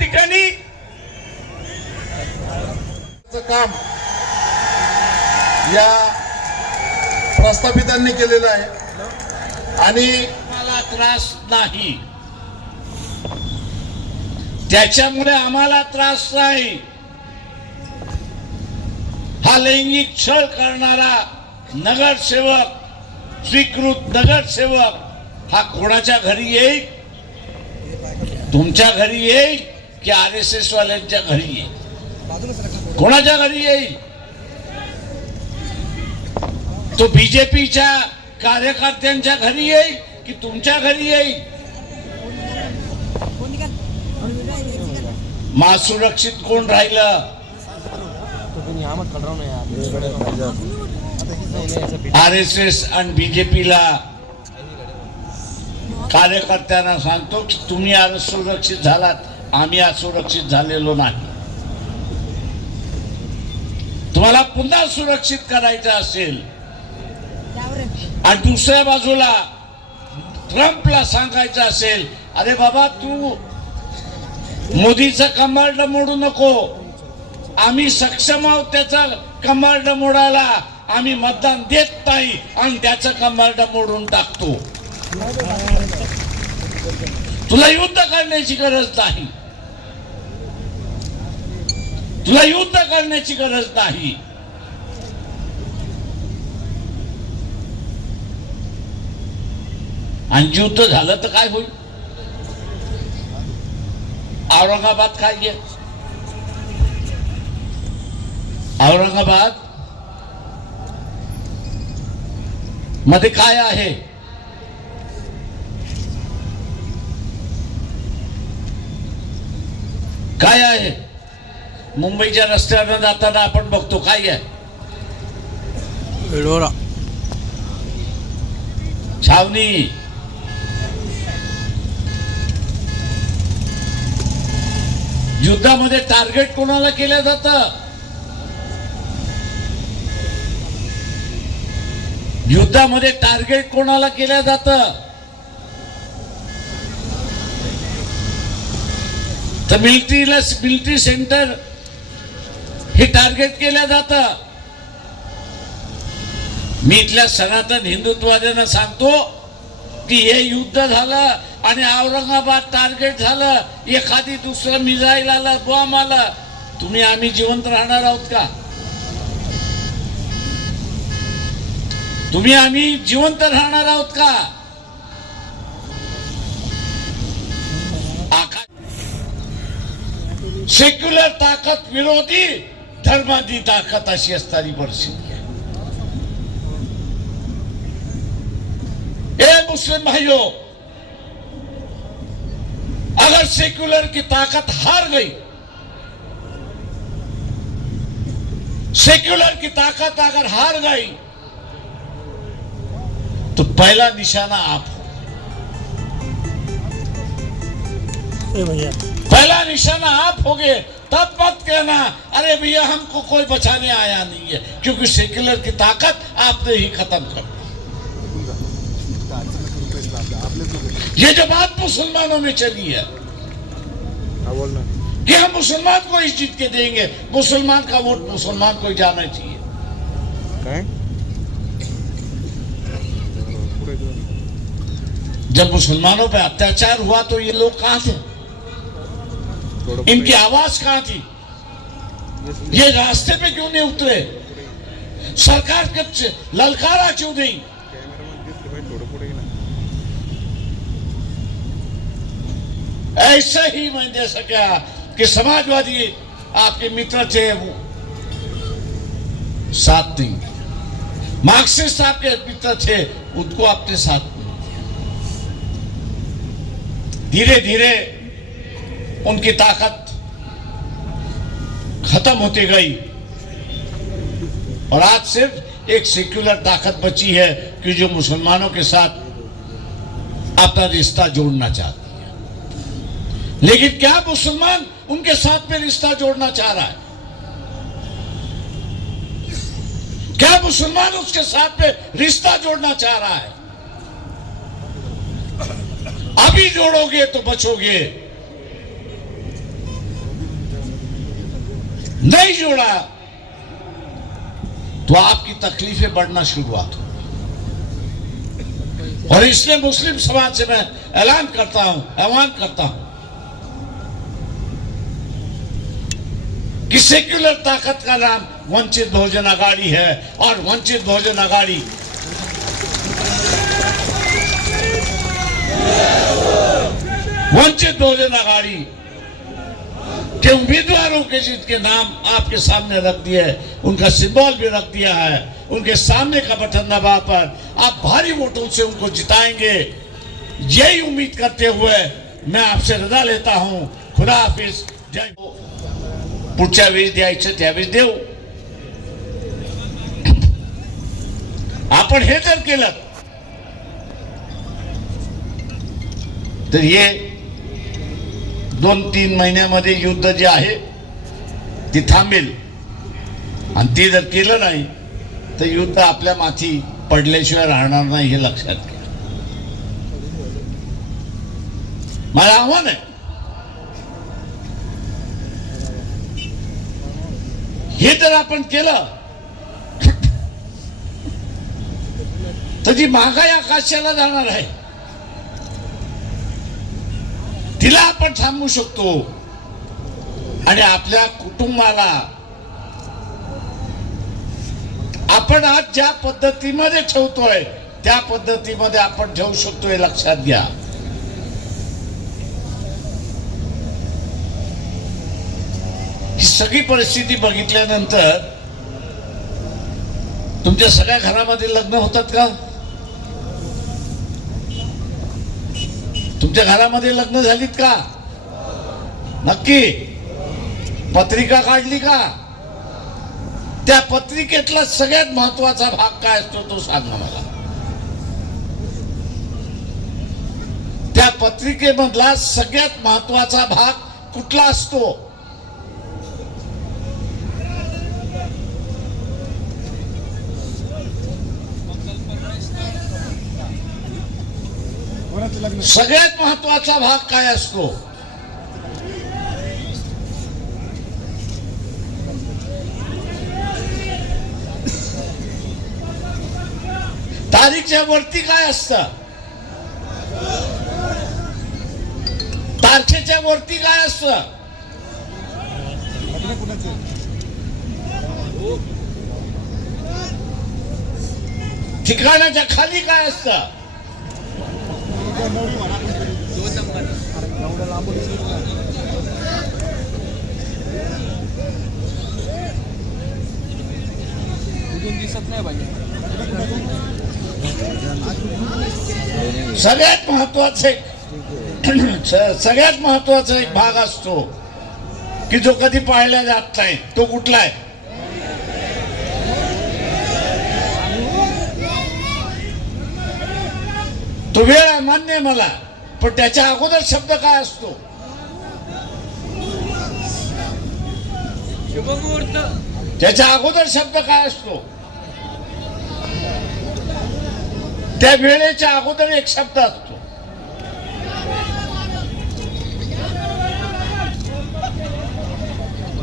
ठिकाणी काम या प्रस्थापितांनी केलेलं आहे आणि मला त्रास नाही, त्याच्यामुळे आम्हाला त्रास नाही. हा लैंगिक छळ करणारा नगरसेवक, स्वीकृत नगरसेवक हा कोणाच्या घरी येईल? तुमच्या घरी येईल की RSS वाल्यांच्या घरी येईल? कोणाच्या घरी येईल? तो बीजेपीच्या कार्यकर्त्यांच्या घरी येईल की तुमच्या घरी येईल? मा सुरक्षित कोण राहिलं? RSS आणि बीजेपीला कार्यकर्त्यांना सांगतो की तुम्ही असुरक्षित झालात, आम्ही असुरक्षित झालेलो नाही. तुम्हाला पुन्हा सुरक्षित करायचं असेल आणि दुसऱ्या बाजूला ट्रम्पला सांगायचं असेल, अरे बाबा तू मोदीचं कंबार्ड मोडू नको, आम्ही सक्षम आहोत त्याचं कंबार्ड मोडायला, आम्ही मतदान देत नाही आणि त्याचं कंबार्ड मोडून टाकतो. तुला युद्ध करण्याची गरज नाही, तुला युद्ध करण्याची गरज नाही. आणि युद्ध झालं तर काय होईल? औरंगाबाद काय आहे? औरंगाबाद मध्ये काय आहे? काय आहे? मुंबईच्या रस्त्यावर जाताना आपण बघतो काय आहे? छावणी. युद्धामध्ये टार्गेट कोणाला केलं जातं? युद्धामध्ये टार्गेट कोणाला केलं जातं? तर मिलिटरी सेंटर हे टार्गेट केलं जातं. मी इथल्या सनातन हिंदुत्ववाद्यांना सांगतो की हे युद्ध झालं आणि औरंगाबाद टार्गेट झालं, एखादी दुसरं मिसाईल आलं, बॉम्ब आला, तुम्ही आम्ही जिवंत राहणार आहोत का? तुम्ही आम्ही जिवंत राहणार आहोत का? सेक्युलर ताकद विरोधी धर्माची ताकद अशी असणारी परिस्थिती आहे. ए मुस्लिम भाइयों, अगर सेक्युलर की ताकत हार गई, सेक्युलर की ताकत अगर हार गई तो पहला निशाना आप हो. पहला निशाना आप होगे. तब मत कहना अरे भैया हमको कोई बचाने आया नहीं है, क्योंकि सेक्युलर की ताकत आपने ही खत्म कर दी. ये जो बात मुसलमानों में चली है कि हम मुसलमान को ही जीत के देंगे, मुसलमान का वोट मुसलमान को ही जाना चाहिए. जब मुसलमानों पे अत्याचार हुआ तो ये लोग कहां थे? इनकी आवाज कहां थी? ये रास्ते पे क्यों नहीं उतरे? सरकार के ललकारा क्यों नहीं? ऐसे ही मैं जैसा क्या कि समाजवादी आपके मित्र थे वो साथ नहीं, मार्क्सिस्ट आपके मित्र थे उनको आपने साथ नहीं. धीरे धीरे उनकी ताकत खत्म होती गई और आज सिर्फ एक सेक्युलर ताकत बची है कि जो मुसलमानों के साथ अपना रिश्ता जोड़ना चाहती है. लेकिन क्या मुसलमान उनके साथ में रिश्ता जोड़ना चाह रहा है? क्या मुसलमान उसके साथ में रिश्ता जोड़ना चाह रहा है? अभी जोड़ोगे तो बचोगे, नहीं जोड़ा तो आपकी तकलीफें बढ़ना शुरुआत हो। और इसलिए मुस्लिम समाज से मैं ऐलान करता हूं, आह्वान करता हूं कि सेक्युलर ताकत का नाम वंचित बहुजन आघाड़ी है और वंचित बहुजन आघाड़ी के उम्मीदवारों के जिनके नाम आपके सामने रख दिए, उनका सिंबल भी रख दिया है, उनके सामने का बटन दबा पर आप भारी वोटों से उनको जिताएंगे। यही उम्मीद करते हुए मैं आपसे रजा लेता हूं। खुदा हाफिज, जय हो। पुढच्या वेळेस द्यायचं त्यावेळेस देऊ। आपण हे जर केलं तर हे 2-3 महिन्यामध्ये युद्ध जे आहे ते थांबेल, आणि ते जर केलं नाही तर युद्ध आपल्या माथी पडल्याशिवाय राहणार नाही, हे लक्षात घ्या। मला आव्हान आहे, हे जर आपण केलं तर जी महागाई आकाशाला जाणार आहे तिला आपण थांबवू शकतो, आणि आपल्या कुटुंबाला आपण आज ज्या पद्धतीमध्ये ठेवतोय त्या पद्धतीमध्ये आपण ठेवू शकतो, हे लक्षात घ्या। ही सगळी परिस्थिती बघितल्यानंतर तुमच्या सगळ्या घरामध्ये लग्न होतात का? तुमच्या घरामध्ये लग्न झालीत का? नक्की पत्रिका काढली का? त्या पत्रिकेतला सगळ्यात महत्वाचा भाग काय असतो तो सांगा मला। त्या पत्रिकेमधला सगळ्यात महत्वाचा भाग कुठला असतो? सगळ्यात महत्वाचा भाग काय असतो? तारीखच्या वरती काय असतं? तारखेच्या वरती काय असतं? ठिकाणाच्या खाली काय असतं? सगळ्यात महत्वाचा एक भाग असतो की जो कधी पाळला जात नाही, तो कुठला आहे? तो वेळ आहे, मान्य आहे मला, पण त्याच्या अगोदर शब्द काय असतो? शुभमुहूर्त। त्याच्या अगोदर शब्द काय असतो? त्या वेळेच्या अगोदर एक शब्द असतो।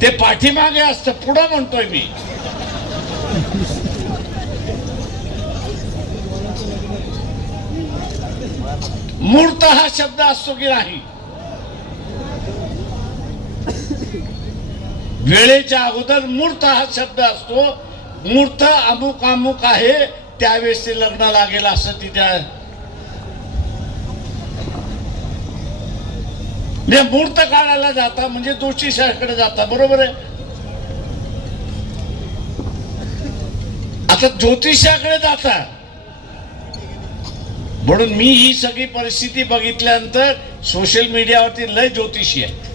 ते पाठीमागे असतं, पुढं म्हणतोय मी। मूर्त हा शब्द असतो की नाही? वेळेच्या अगोदर मूर्त हा शब्द असतो। मूर्त अमुक अमुक आहे, त्यावेळेस ते लग्न लागेल असं तिथे मुहूर्त काढायला जाता म्हणजे ज्योतिषाकडे जाता, बरोबर आहे? आता ज्योतिषाकडे जाता म्हणून मी ही सगळी परिस्थिती बघितल्यानंतर सोशल मीडियावरती लय ज्योतिषी आहे।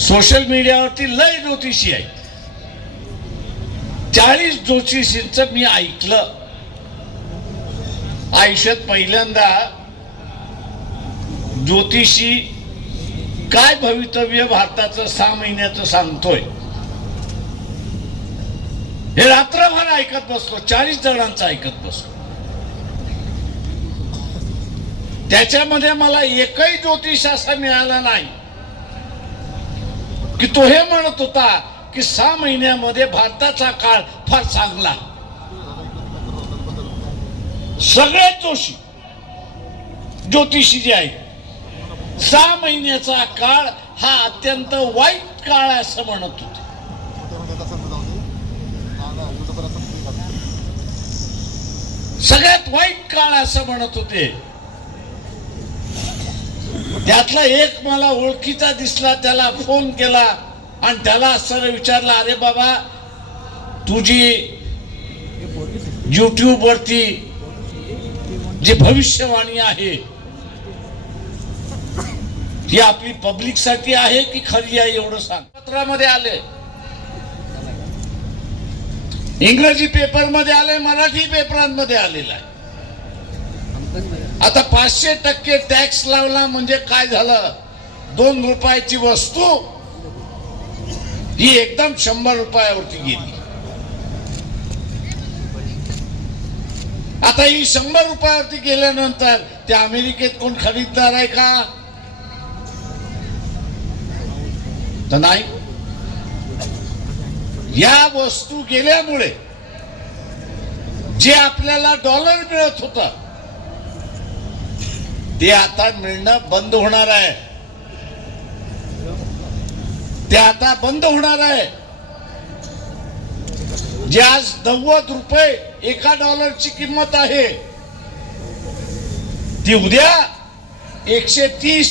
सोशल मीडियावरती लय ज्योतिषी आहे। 40 ज्योतिषींचं मी ऐकलं आयुष्यात पहिल्यांदा। ज्योतिषी काय भवितव्य भारताचं 6 महिन्याचं सांगतोय हे रात्रभर ऐकत बसलो, 40 जणांचं ऐकत बसलो। त्याच्यामध्ये मला एकही ज्योतिष असा मिळाला नाही की तो हे म्हणत होता की 6 महिन्यामध्ये भारताचा काळ फार चांगला. सगळे जोशी ज्योतिषी जे आहेत 6 महिन्याचा काळ हा अत्यंत वाईट काळ आहे असं म्हणत होते. सगळ्यात वाईट काळ असं म्हणत होते. त्यातला एक मला ओळखीचा दिसला, त्याला फोन केला आणि त्याला असं विचारलं, अरे बाबा तुझी YouTube वरती जी भविष्यवाणी आहे ही आपली पब्लिक साठी आहे की खरी आहे एवढं सांग. पत्रामध्ये आले, इंग्रजी पेपरमध्ये आले, मराठी पेपरांमध्ये आलेला आहे. आता 500% टॅक्स लावला म्हणजे काय झालं, 2 रुपयाची वस्तू ही एकदम 100 रुपयावरती गेली. आता ही 100 रुपयावरती गेल्यानंतर त्या अमेरिकेत कोण खरीददार आहे का? तर नाही. या वस्तू गेल्यामुळे जे आपल्याला डॉलर मिळत होतं ते आता मिळणं बंद होणार आहे. ते आता बंद होणार आहे. जे आज 90 रुपये एका डॉलरची किंमत आहे ती उद्या 130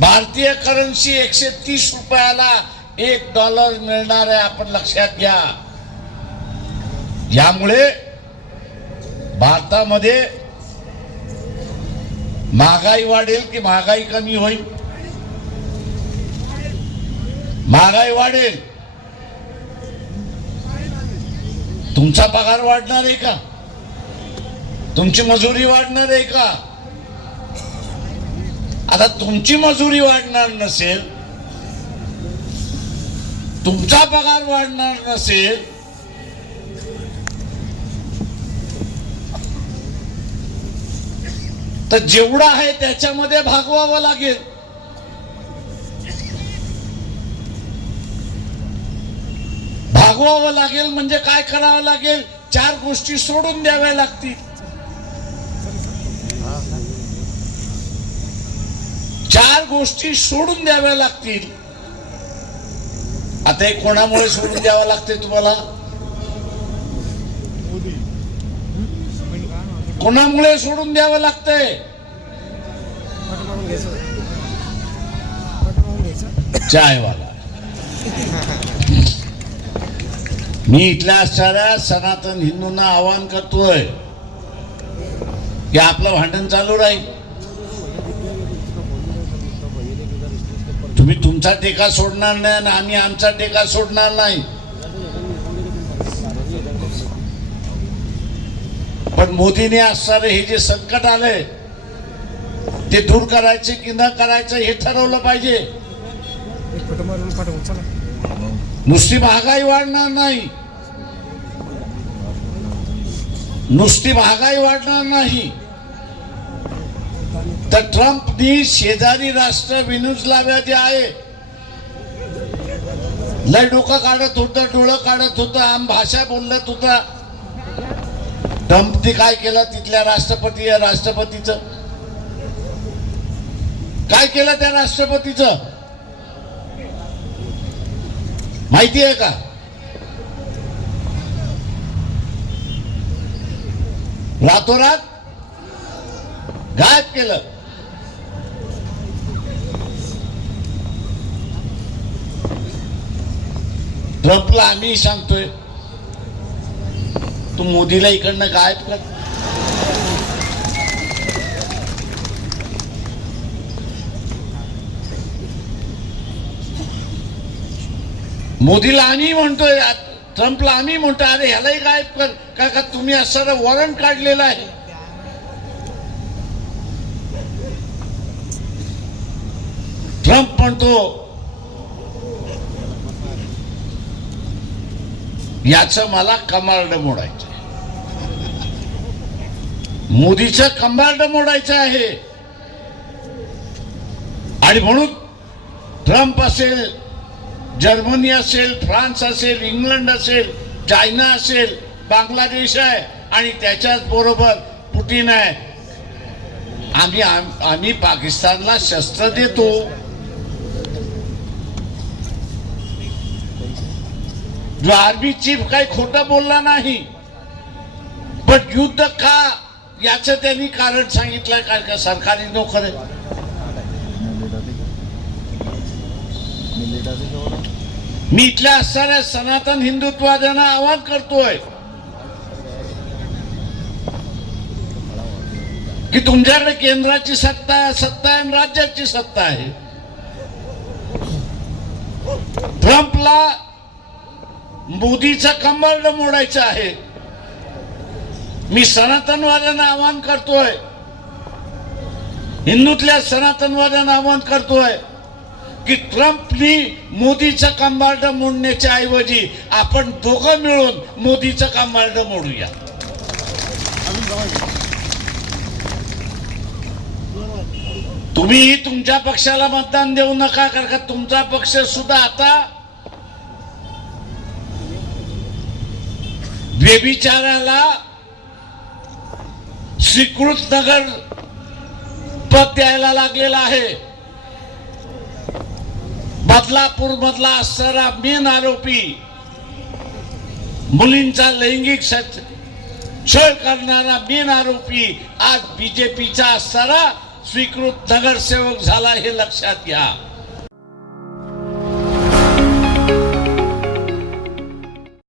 भारतीय करन्सी 130 रुपयाला $1 मिळणार आहे. आपण लक्षात घ्या. यामुळे भारतामध्ये महागाई वाढेल की महागाई कमी होईल? महागाई वाढेल. तुमचा पगार वाढणार आहे का? तुमची मजुरी वाढणार आहे का? आता तुमची मजुरी वाढणार नसेल, तुमचा पगार वाढणार नसेल, तर जेवढं आहे त्याच्यामध्ये भागवावं लागेल. भागवावं लागेल म्हणजे काय करावं लागेल? 4 गोष्टी सोडून द्याव्या लागतील. 4 गोष्टी सोडून द्याव्या लागतील. आता हे कोणामुळे सोडून द्यावं लागते तुम्हाला? कोणामुळे सोडून द्यावं लागतंय? चायवाला. मी इथल्या असणाऱ्या सनातन हिंदूंना आवाहन करतोय की आपलं भांडण चालू राहील. तुम्ही तुमचा टेका सोडणार नाही आणि आम्ही आमचा टेका सोडणार नाही. पण मोदीने असणारे हे जे संकट आले ते दूर करायचे की न करायचं हे ठरवलं पाहिजे. नुसती महागाई वाढणार नाही, नुसती महागाई वाढणार नाही तर ट्रम्पनी शेजारी राष्ट्र व्हेनेझुएला जे आहे लय डोकं काढत होतं, डोळं काढत होतं, आम भाषा बोलत होता. ट्रम्पने काय केलं? तिथल्या राष्ट्रपतीचं काय केलं? त्या राष्ट्रपतीचं माहिती आहे का? रातोरात गायब केलं. ट्रम्पला आम्ही सांगतोय तू मोदीला इकडनं गायब कर. मोदीला आम्ही म्हणतोय, ट्रम्पला आम्ही म्हणतोय अरे ह्यालाही गायब कर का तुम्ही असं वॉरंट काढलेलं आहे. ट्रम्प म्हणतो याचं मला कमांड मोडायचं. मोदीचं कंबार्ड मोडायचं आहे आणि म्हणून ट्रम्प असेल, जर्मनी असेल, फ्रान्स असेल, इंग्लंड असेल, चायना असेल, बांगलादेश आहे आणि त्याच्याच बरोबर पुतीन आहे. आम्ही पाकिस्तानला शस्त्र देतो. जो आर्मी चीफ काही खोटं बोलला नाही, पण युद्ध का याचं त्यांनी कारण सांगितलं का सरकारी नोकर आहे. मी इथल्या असणाऱ्या सनातन हिंदुत्ववाद्यांना आवाहन करतोय की तुमच्याकडे केंद्राची सत्ता आहे आणि राज्याची सत्ता आहे. ट्रम्पला मोदीचं कंबरड मोडायचं आहे. मी सनातनवाद्यांना आवाहन करतोय, हिंदूतल्या सनातनवाद्यांना आवाहन करतोय की ट्रम्पनी मोदीचं कंबरड मोडण्याच्या ऐवजी आपण दोघं मिळून मोदीचं कंबरड मोडूया. तुम्ही तुमच्या पक्षाला मतदान देऊ नका, कारण का तुमचा पक्ष सुद्धा आता व्यभिचाराला स्वीकृत नगर पद द्यायला लागलेला आहे. बदलापूर मधला असणारा मेन आरोपी, मुलींचा लैंगिक छळ करणारा मेन आरोपी आज बीजेपीचा असणारा स्वीकृत नगरसेवक झाला, हे लक्षात घ्या.